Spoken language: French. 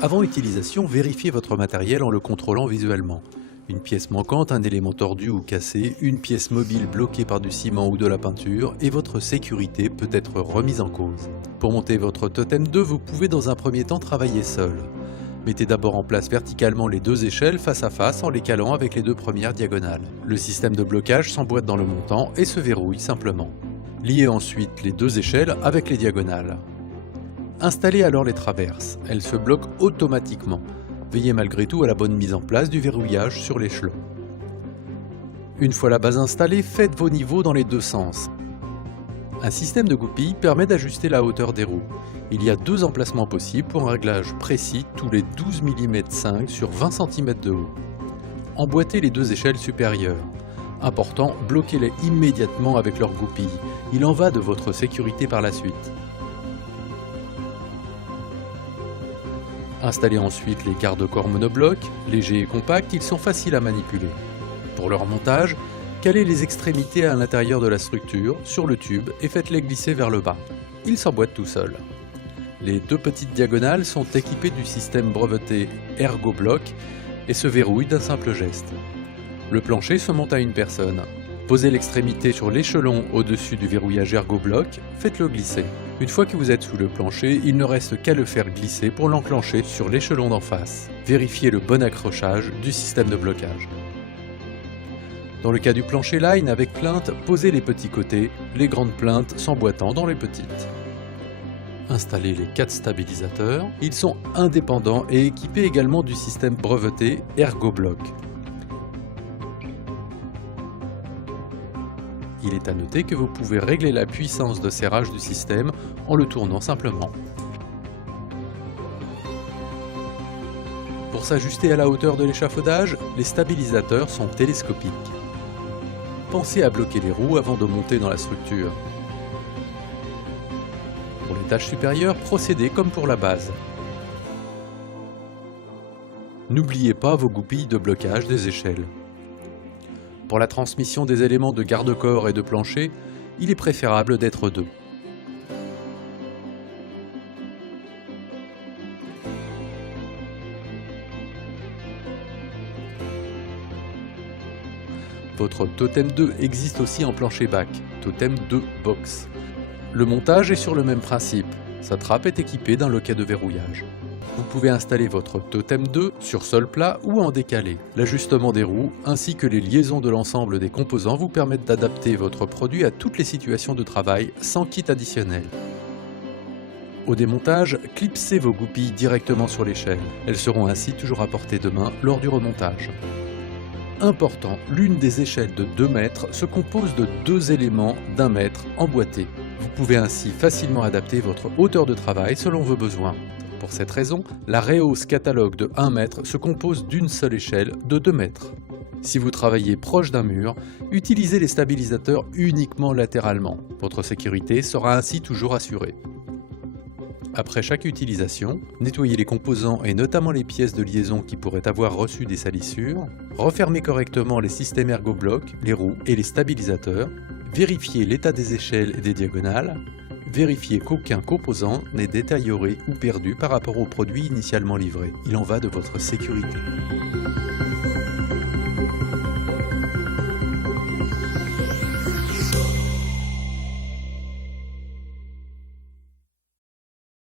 Avant utilisation, vérifiez votre matériel en le contrôlant visuellement. Une pièce manquante, un élément tordu ou cassé, une pièce mobile bloquée par du ciment ou de la peinture et votre sécurité peut être remise en cause. Pour monter votre totem 2, vous pouvez dans un premier temps travailler seul. Mettez d'abord en place verticalement les deux échelles face à face en les calant avec les deux premières diagonales. Le système de blocage s'emboîte dans le montant et se verrouille simplement. Liez ensuite les deux échelles avec les diagonales. Installez alors les traverses, elles se bloquent automatiquement. Veillez malgré tout à la bonne mise en place du verrouillage sur l'échelon. Une fois la base installée, faites vos niveaux dans les deux sens. Un système de goupilles permet d'ajuster la hauteur des roues. Il y a deux emplacements possibles pour un réglage précis tous les 12 mm 5 sur 20 cm de haut. Emboîtez les deux échelles supérieures. Important, bloquez-les immédiatement avec leurs goupilles. Il en va de votre sécurité par la suite. Installez ensuite les garde-corps monoblocs, légers et compacts, ils sont faciles à manipuler. Pour leur montage, calez les extrémités à l'intérieur de la structure, sur le tube et faites-les glisser vers le bas. Ils s'emboîtent tout seuls. Les deux petites diagonales sont équipées du système breveté ErgoBlock et se verrouillent d'un simple geste. Le plancher se monte à une personne. Posez l'extrémité sur l'échelon au-dessus du verrouillage ErgoBlock, faites-le glisser. Une fois que vous êtes sous le plancher, il ne reste qu'à le faire glisser pour l'enclencher sur l'échelon d'en face. Vérifiez le bon accrochage du système de blocage. Dans le cas du plancher line avec plainte, posez les petits côtés, les grandes plaintes s'emboîtant dans les petites. Installez les 4 stabilisateurs. Ils sont indépendants et équipés également du système breveté ErgoBlock. Il est à noter que vous pouvez régler la puissance de serrage du système en le tournant simplement. Pour s'ajuster à la hauteur de l'échafaudage, les stabilisateurs sont télescopiques. Pensez à bloquer les roues avant de monter dans la structure. Pour l'étage supérieur, procédez comme pour la base. N'oubliez pas vos goupilles de blocage des échelles. Pour la transmission des éléments de garde-corps et de plancher, il est préférable d'être deux. Votre Totem 2 existe aussi en plancher bac, Totem 2 Box. Le montage est sur le même principe, sa trappe est équipée d'un loquet de verrouillage. Vous pouvez installer votre Totem 2 sur sol plat ou en décalé. L'ajustement des roues ainsi que les liaisons de l'ensemble des composants vous permettent d'adapter votre produit à toutes les situations de travail sans kit additionnel. Au démontage, clipsez vos goupilles directement sur l'échelle. Elles seront ainsi toujours à portée de main lors du remontage. Important, l'une des échelles de 2 mètres se compose de 2 éléments d'1 mètre emboîtés. Vous pouvez ainsi facilement adapter votre hauteur de travail selon vos besoins. Pour cette raison, la rehausse catalogue de 1 mètre se compose d'une seule échelle de 2 mètres. Si vous travaillez proche d'un mur, utilisez les stabilisateurs uniquement latéralement. Votre sécurité sera ainsi toujours assurée. Après chaque utilisation, nettoyez les composants et notamment les pièces de liaison qui pourraient avoir reçu des salissures, refermez correctement les systèmes ErgoBlock, les roues et les stabilisateurs, vérifiez l'état des échelles et des diagonales, vérifiez qu'aucun composant n'est détérioré ou perdu par rapport au produit initialement livré. Il en va de votre sécurité.